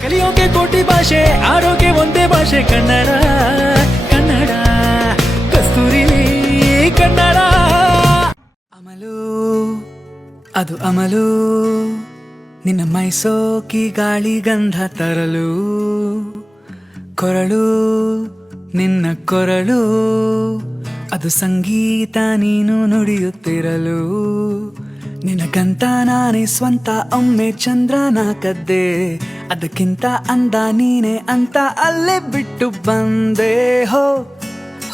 ಕಲಿಯೋಕೆ ಕೋಟಿ ಭಾಷೆ, ಆಡೋಕೆ ಒಂದೇ ಭಾಷೆ ಕನ್ನಡ. ಕನ್ನಡ ಕಸ್ತೂರಿ ಕನ್ನಡ. ಅಮಲು ಅದು ಅಮಲು, ನಿನ್ನ ಮೈಸೋಕಿ ಗಾಳಿ ಗಂಧ ತರಲು. ಕೊರಳು ನಿನ್ನ ಕೊರಳು, ಅದು ಸಂಗೀತ ನೀನು ನುಡಿಯುತ್ತಿರಲು. ನಿನಗಂತ ನಾನೇ ಸ್ವಂತ, ಒಮ್ಮೆ ಚಂದ್ರನ ಕದ್ದೆ, ಅದಕ್ಕಿಂತ ಅಂದ ನೀನೆ ಅಂತ ಅಲ್ಲೇ ಬಿಟ್ಟು ಬಂದೆ. ಹೋ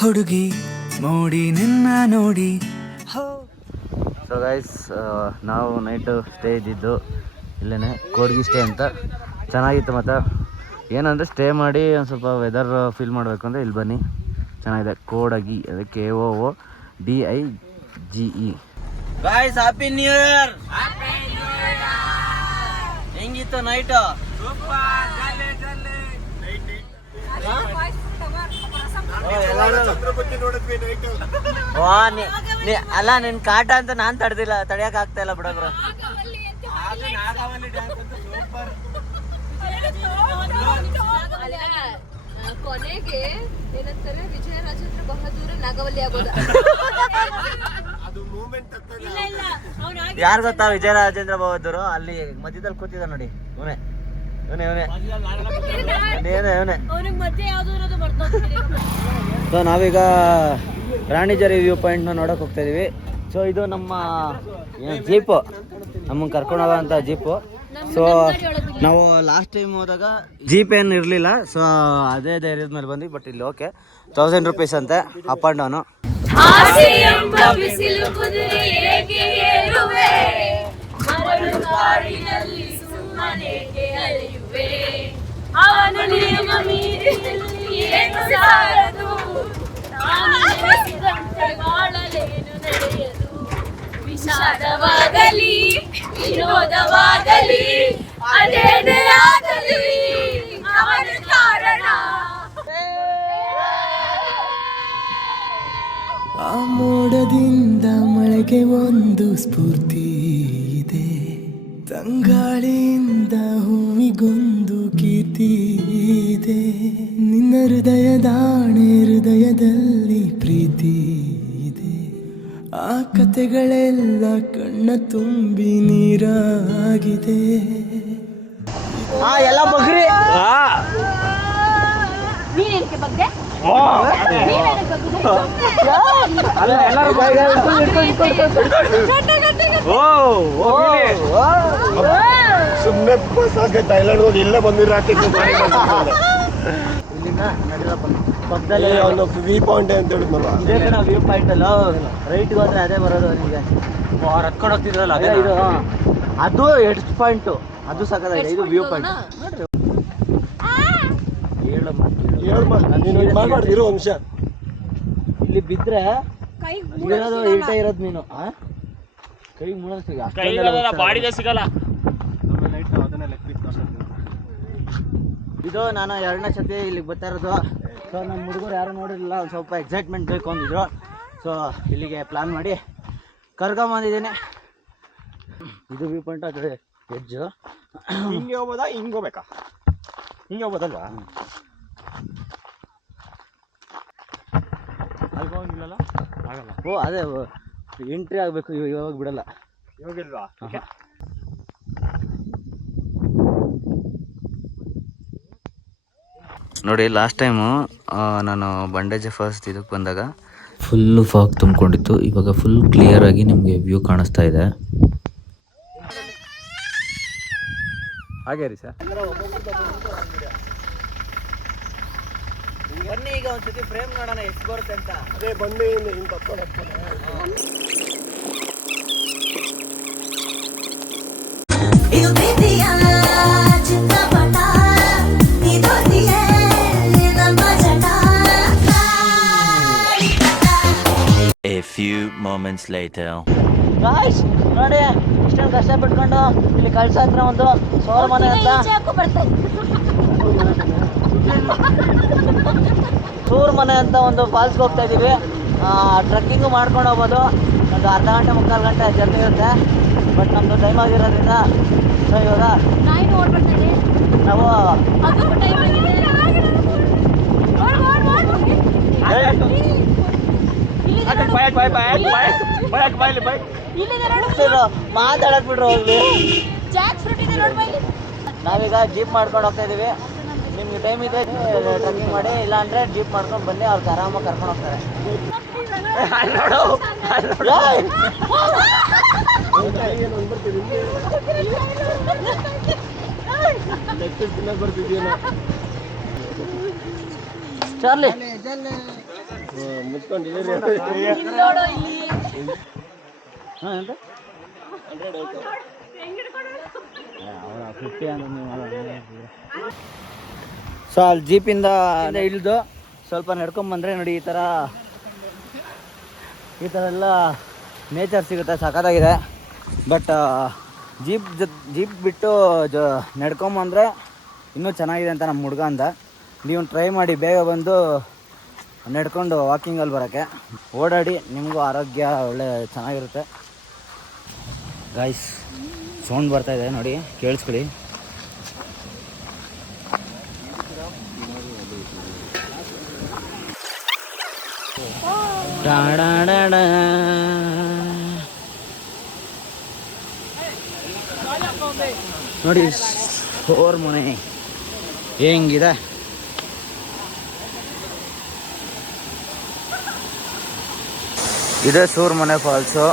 ಹುಡುಗಿ ಮೋಡಿ ನಿನ್ನ ನೋಡಿ ಹೋ. ಸೊ ಗೈಸ್, ನಾವು ನೈಟು ಸ್ಟೇ ಇದ್ದಿದ್ದು ಇಲ್ಲೇ ಕೋಡ್ಗಿ ಸ್ಟೇ ಅಂತ. ಚೆನ್ನಾಗಿತ್ತು. ಮತ್ತು ಏನಂದರೆ ಸ್ಟೇ ಮಾಡಿ ಒಂದು ಸ್ವಲ್ಪ ವೆದರ್ ಫೀಲ್ ಮಾಡಬೇಕು ಅಂದರೆ ಇಲ್ಲಿ ಬನ್ನಿ, ಚೆನ್ನಾಗಿದೆ. ಕೋಡಗಿ, ಅದಕ್ಕೆ KOODIGE. Guys, happy new year. ಹೆಂಗಿತ್ತು ನೈಟು? ಅಲ್ಲ, ನಿನ್ ಕಾಟ ಅಂತ ನಾನ್ ತಡೆಯಕ್ ಆಗ್ತಾ ಇಲ್ಲ ಬಿಡೋಬ್ರು. ಕೊನೆಗೆ ಏನಂತಾರೆ, ವಿಜಯ ರಾಜೇಂದ್ರ ಬಹದ್ದೂರ್ ನಾಗವಲ್ಲಿ ಆಗೋದು. ಯಾರು ಗೊತ್ತಾ ವಿಜಯ ರಾಜೇಂದ್ರ ಬಹದ್ದೂರು? ಅಲ್ಲಿ ಮಧ್ಯದಲ್ಲಿ ಕೂತಿದ ನೋಡಿ, ಇವನೇ. ಸೊ ನಾವೀಗ ರಾಣಿಜರಿ ವ್ಯೂ ಪಾಯಿಂಟ್ನ ನೋಡೋಕೆ ಹೋಗ್ತಾ ಇದೀವಿ. ಸೊ ಇದು ನಮ್ಮ ಜೀಪು, ನಮ್ಮನ್ನು ಕರ್ಕೊಂಡು ಹೋಗೋಂಥ ಜೀಪು. ಸೊ ನಾವು ಲಾಸ್ಟ್ ಟೈಮ್ ಹೋದಾಗ ಜೀಪ್ ಏನು ಇರಲಿಲ್ಲ, ಸೊ ಅದೇ ಧೈರ್ಯದ ಮೇಲೆ ಬಂದ್ವಿ. ಬಟ್ ಇಲ್ಲಿ ಓಕೆ, 1000 ರೂಪೀಸ್ ಅಂತೆ ಅಪ್ ಆ್ಯಂಡ್ ಡೌನು. ವಿಷಾದವಾಗಲಿ ವಿನೋದವಾಗಲಿ ಅದೇನೇ ಆಗಲಿ ಅವನ ಕಾರಣ. ಆ ಮೋಡದಿಂದ ಮಳೆಗೆ ಒಂದು ಸ್ಫೂರ್ತಿ ಇದೆ, ತಂಗಾಳಿಯಿಂದ ಹೂವಿಗೊಂದು ಕೀರ್ತಿ ಇದೆ. ನಿನ್ನ ಹೃದಯದಾಣೆ, ಹೃದಯದಲ್ಲಿ ಪ್ರೀತಿ ಇದೆ. ಆ ಕತೆಗಳೆಲ್ಲ ಕಣ್ಣ ತುಂಬಿ ನೀರಾಗಿದೆ. ಎಲ್ಲ ಬಗ್ರಿ ನೀನೇನಕ್ಕೆ ಬಗ್ಗೆ ಸುಮ್ಮನೆ ಬಸ್ ಆಗಿ ಥೈಲ್ಯಾಂಡ್ ಹೋಗಿ ಇಲ್ಲೇ ಬಂದಿರಾಕಿತ್ತು. ಇಲ್ಲಿಂದ ನಡಿರಪ್ಪ, ಪಕ್ಕದಲ್ಲಿ ಒಂದು ವ್ಯೂ ಪಾಯಿಂಟ್ ಅಂತ ಹೇಳಿದ್ನಲ್ಲ, ಇದೇ ಕಣ ವ್ಯೂ ಪಾಯಿಂಟ್ ಅಲ್ಲ. ರೈಟ್ಗೆ ಹೋದ್ರೆ ಅದೇ ಬರೋದು ನಿಮಗೆ. ಹತ್ಕೊಂಡು ಹೋಗ್ತಿದ್ರಲ್ಲ ಇದು ಅದು ಎಡ್ಜ್ ಪಾಯಿಂಟು, ಅದು ಸಾಕಾಗಿದೆ. ಇದು ವ್ಯೂ ಪಾಯಿಂಟ್. ಇರೋ ಅಂಶ ಇಲ್ಲಿ ಬಿದ್ರೆ ಇರೋದು ಇಲ್ಟ ಇರೋದು ನೀನು ಕೈ ಮುಳ ಬಾಡಿಗೆ ಸಿಗಲ್ಲ. ಇದು ನಾನು 2ನೇ ಸತಿ ಇಲ್ಲಿಗೆ ಬರ್ತಾ ಇರೋದು. ಸೊ ನಮ್ಮ ಹುಡುಗರು ಯಾರು ನೋಡಿರಲಿಲ್ಲ, ಒಂದು ಸ್ವಲ್ಪ ಎಕ್ಸೈಟ್ಮೆಂಟ್ ಬೇಕು ಅಂದಿದ್ರು. ಸೊ ಇಲ್ಲಿಗೆ ಪ್ಲಾನ್ ಮಾಡಿ ಕರ್ಕೊಂಬಂದಿದ್ದೀನಿ. ಇದು ವ್ಯೂ ಪಾಯಿಂಟ್, ಆ ಕಡೆ ಎಡ್ಜು. ಹಿಂಗೆ ಹೋಗ್ಬೋದಾ, ಹಿಂಗೆ ಹೋಗ್ಬೇಕಾ? ಹಿಂಗೆ ಹೋಗ್ಬೋದಲ್ವಾ? ಅಲ್ಗೋಂಗಿಲ್ಲಲ್ಲ, ಆಗಲ್ಲ. ಓ ಅದೇ ಎಂಟ್ರಿ ಆಗಬೇಕು, ಇವಾಗ ಬಿಡಲ್ಲ. ಇವಾಗಿಲ್ವಾ? ನೋಡಿ, ಲಾಸ್ಟ್ ಟೈಮು ನಾನು ಬಂಡೇಜ್ ಫಸ್ಟ್ ಇದಕ್ಕೆ ಬಂದಾಗ ಫುಲ್ಲು ಫಾಗ್ ತುಂಬಿಕೊಂಡಿತ್ತು. ಇವಾಗ ಫುಲ್ ಕ್ಲಿಯರಾಗಿ ನಿಮಗೆ ವ್ಯೂ ಕಾಣಿಸ್ತಾ ಇದೆ. ಹಾಗೆ ರೀ ಸರ್. ಬನ್ನಿ ಈಗ ಒಂದ್ಸತಿ ಫ್ರೇಮ್ ನೋಡೋಣ ಎಷ್ಟು ಬರುತ್ತೆ ಅಂತ. ಅದೇ ಬಂದು ಹಿಂಗೆ ತಪ್ಕೊಂಡು A few moments later. Guys ನೋಡಿ ಇಷ್ಟೊಂದು ಕಷ್ಟ ಪಟ್ಕೊಂಡು ಇಲ್ಲಿ ಕಳ್ಸ ಹತ್ರ ಒಂದು ಸೋರ ಮನೆ ಅಂತ ಸೂರ್ ಮನೆ ಅಂತ ಒಂದು ಫಾಲ್ಸ್ಗೆ ಹೋಗ್ತಾ ಇದ್ದೀವಿ. ಟ್ರೆಕ್ಕಿಂಗು ಮಾಡ್ಕೊಂಡು ಹೋಗ್ಬೋದು. ಒಂದು ಅರ್ಧ ಗಂಟೆ ಮುಕ್ಕಾಲು ಗಂಟೆ ಜರ್ನಿ ಇರುತ್ತೆ. ಬಟ್ ನಮ್ಮದು ಟೈಮ್ ಆಗಿರೋದ್ರಿಂದ ಸೊ ಇವಾಗ ನಾವು ಮಾತಾಡಕ್ ಬಿಡ್ರು ಹೋಗ್ಲಿ. ನಾವೀಗ ಜೀಪ್ ಮಾಡ್ಕೊಂಡು ಹೋಗ್ತಾ ಇದೀವಿ. ನಿಮ್ಗೆ ಟೈಮ್ ಇದೆ ಟ್ರೆಕ್ಕಿಂಗ್ ಮಾಡಿ, ಇಲ್ಲ ಅಂದ್ರೆ ಜೀಪ್ ಮಾಡ್ಕೊಂಡು ಬನ್ನಿ, ಅವ್ರಿಗೆ ಆರಾಮಾಗಿ ಕರ್ಕೊಂಡು ಹೋಗ್ತಾರೆ. ಚಾರ್ಲಿ ಸೊ ಅಲ್ಲಿ ಜೀಪಿಂದ ಇಳಿದು ಸ್ವಲ್ಪ ನಡ್ಕೊಂಬಂದರೆ ನೋಡಿ ಈ ಥರ ಎಲ್ಲ ನೇಚರ್ ಸಿಗುತ್ತೆ, ಸಖತ್ತಾಗಿದೆ. ಬಟ್ ಜೀಪ್ ಬಿಟ್ಟು ನಡ್ಕೊಂಬಂದರೆ ಇನ್ನೂ ಚೆನ್ನಾಗಿದೆ ಅಂತ ನಮ್ಮ ಹುಡುಗ ಅಂದ. ನೀವು ಟ್ರೈ ಮಾಡಿ, ಬೇಗ ಬಂದು ನಡ್ಕೊಂಡು ವಾಕಿಂಗಲ್ಲಿ ಬರೋಕ್ಕೆ ಓಡಾಡಿ, ನಿಮಗೂ ಆರೋಗ್ಯ ಒಳ್ಳೆ ಚೆನ್ನಾಗಿರುತ್ತೆ. ಗಾಯ್ಸ್ ಸೌಂಡ್ ಬರ್ತಾಯಿದೆ ನೋಡಿ, ಕೇಳಿಸ್ಕೊಳ್ಳಿ. ನೋಡಿ ಸೋರ್ ಮನೆ ಹೆಂಗಿದೆ. ಇದೇ ಸೂರ್ ಮನೆ ಫಾಲ್ಸು.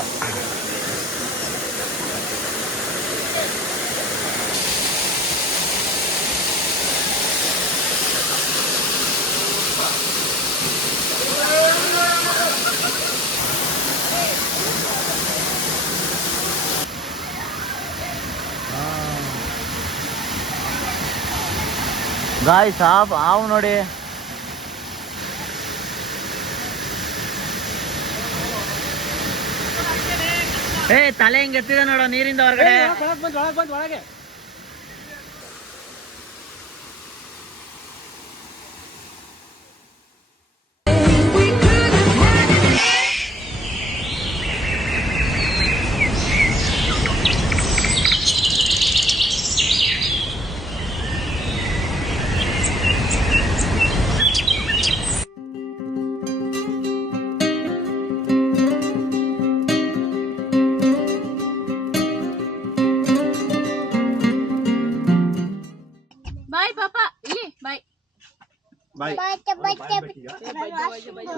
ಗಾಯ್ಸ್ ಹಾವು ನೋಡಿ, ತಲೆ ಹಿಂಗೆ ಎತ್ತಿದೆ ನೋಡೋ ನೀರಿಂದ ಹೊರಗಡೆ.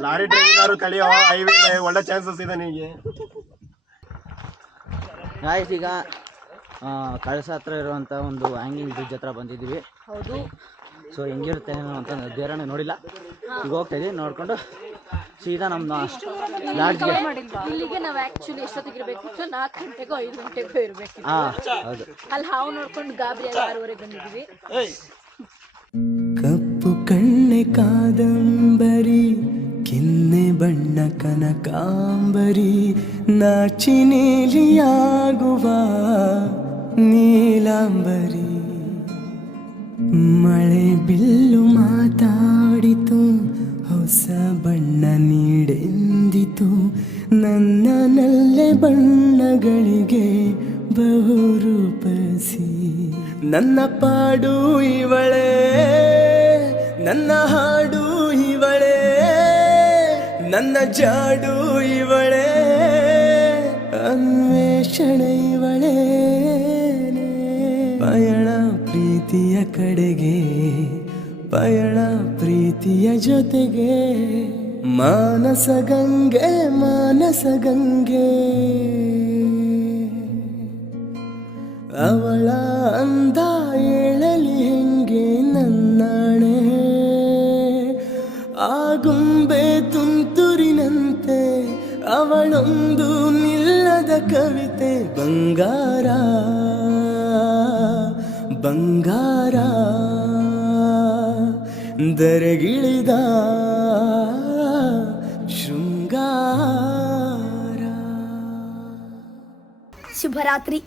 ಲಾರಿ ಡ್ರೈವಿಂಗ್ ಕಲಿಯೋ, ಹೈವೇ ಒಳ್ಳೆ ಚಾನ್ಸಸ್ ಇದೆ ನಿಮಗೆ. ಗಾಯ್ಸ್ ಈಗ ಕಳಸ ಹತ್ರ ಇರುವಂಥ ಒಂದು ಹ್ಯಾಂಗಿಂಗ್ ಬ್ರಿಡ್ಜ್ ಹತ್ರ ಬಂದಿದ್ದೀವಿ. ಹೌದು. ಸೊ ಹೆಂಗಿರುತ್ತೆ ಅಂತ ಬೇರೆ ನೋಡಿಲ್ಲ, ಈಗ ಹೋಗ್ತಾ ಇದೀವಿ. ನೋಡ್ಕೊಂಡು ಸೀದಾ ನಮ್ಮ ಲಾಡ್ಜ್ಗೆ. ಇಲ್ಲಿಗೆ ನಾವು ಆಕ್ಚುಲಿ ಎಷ್ಟೊತ್ತಿಗಿರ್ಬೇಕು? 4 ಗಂಟೆಗೋ 5 ಗಂಟೆಗೋ ಇರಬೇಕು. ಹೌದು. ಅಲ್ಲಿ ಹಾವು ನೋಡ್ಕೊಂಡು ಗಾಬರಿ 6:30 ಬಂದಿದ್ದೀವಿ. ಕಪ್ಪು ಕಣ್ಣೆ ಕಾದಂಬರಿ, ಕಿನ್ನೆ ಬಣ್ಣ ಕನಕಾಂಬರಿ, ನಾಚಿ ನೀಲಿಯಾಗುವ ನೀಲಾಂಬರಿ. ಮಳೆ ಬಿಲ್ಲು ಮಾತಾಡಿತು, ಹೊಸ ಬಣ್ಣ ನೀಡೆಂದಿತು, ನನ್ನ ನಲ್ಲೆ ಬಣ್ಣಗಳಿಗೆ ಬಹುರೂಪಸಿ. ನನ್ನ ಪಾಡು ಇವಳೇ, ನನ್ನ ಹಾಡು ಇವಳೇ, ನನ್ನ ಜಾಡು ಇವಳೇ, ಅನ್ವೇಷಣೆ ಇವಳೇ. ಪಯಣ ಪ್ರೀತಿಯ ಕಡೆಗೆ, ಪಯಣ ಪ್ರೀತಿಯ ಜೊತೆಗೆ, ಮಾನಸ ಗಂಗೆ ಮಾನಸ ಗಂಗೆ. ಅವಳ ಅಂದ ಹೇಳಲಿ ಹೆಂಗೆ ನನ್ನಾಣೆ, ಆಗುಂಬೆ ತುಂತುರಿನಂತೆ ಅವಳೊಂದು ನಿಲ್ಲದ ಕವಿತೆ. ಬಂಗಾರ ಬಂಗಾರ ದರೆಗಿಳಿದ ಶೃಂಗಾರ. ಶುಭರಾತ್ರಿ.